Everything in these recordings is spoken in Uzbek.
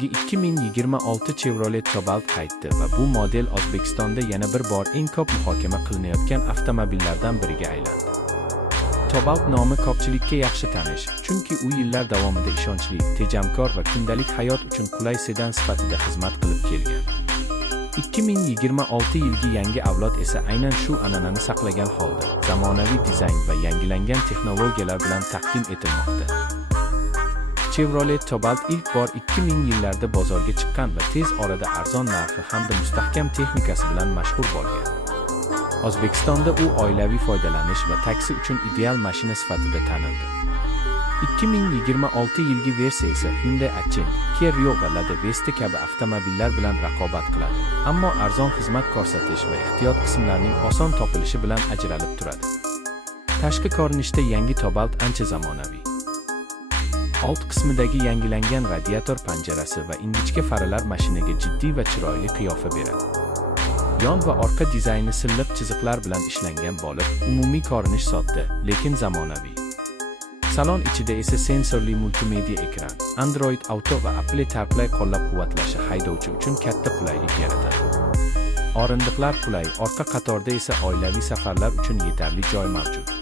yangi 2026 Chevrolet Cobalt qaytdi va bu model O'zbekistonda yana bir bor eng ko'p muhokama qilinayotgan avtomobillardan biriga aylandi. Cobalt nomi ko'pchilikka yaxshi tanish, chunki u yillar davomida ishonchli, tejamkor va kundalik hayot uchun qulay sedan sifatida xizmat qilib kelgan. 2026 yilgi yangi avlod esa aynan shu an'anani saqlagan holda, zamonaviy dizayn va yangilangan texnologiyalar bilan taqdim etilmoqda. Chevrolet Cobalt ilk bor 2000 yillarda bozorga chiqqan va tez orada arzon narxi hamda mustahkam texnikasi bilan mashhur bo'lgan. O'zbekistonda u oilaviy foydalanish va taksi uchun ideal mashina sifatida tanildi. 2026 yilgi versiya esa Hyundai Accent, Kia Rio va Lada Vesta kabi avtomobillar bilan raqobat qiladi. Ammo arzon xizmat ko'rsatish va ehtiyot qismlarining oson topilishi bilan ajralib turadi. Tashqi ko'rinishda yangi Cobalt ancha zamonaviy. Old qismidagi yangilangan radiator panjarasi va ingichka faralar mashinaga jiddiy va chiroyli qiyofa beradi. Yon va orqa dizayni silliq chiziqlar bilan ishlangan bo'lib, umumiy ko'rinish sodda, lekin zamonaviy. Salon ichida esa sensorli multimedia ekran, Android Auto va Apple CarPlay qo'llab-quvvatlashi haydovchi uchun katta qulaylik yaratadi. O'rindiqlar qulay, orqa qatorda esa oilaviy safarlar uchun yetarli joy mavjud.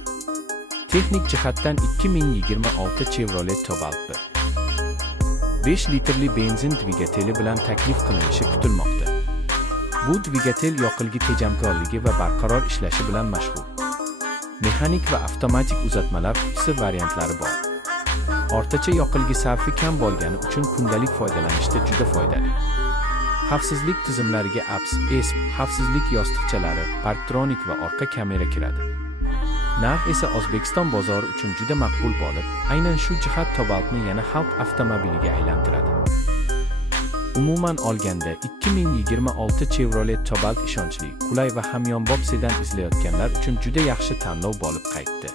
Texnik jihatdan 2026 Chevrolet Cobalt 5 litrli benzin dvigateli bilan taklif qilinishi kutilmoqda. Bu dvigatel yoqilg'i tejamkorligi va barqaror ishlashi bilan mashhur. Mexanik va avtomatik uzatmalar qutisi variantlari bor. O'rtacha yoqilg'i sarfi kam bo'lgani uchun kundalik foydalanishda juda foydali. Xavfsizlik tizimlariga ABS, ESP, xavfsizlik yostiqchalari, Parktronic va orqa kamera kiradi. Narx esa O'zbekiston bozori uchun juda maqbul bo'lib, aynan shu jihat Cobaltni yana xalq avtomobiliga aylantiradi. Umuman olganda 2026 Chevrolet Cobalt ishonchli, qulay va hamyonbop sedan izlayotganlar uchun juda yaxshi tanlov bo'lib qaytdi.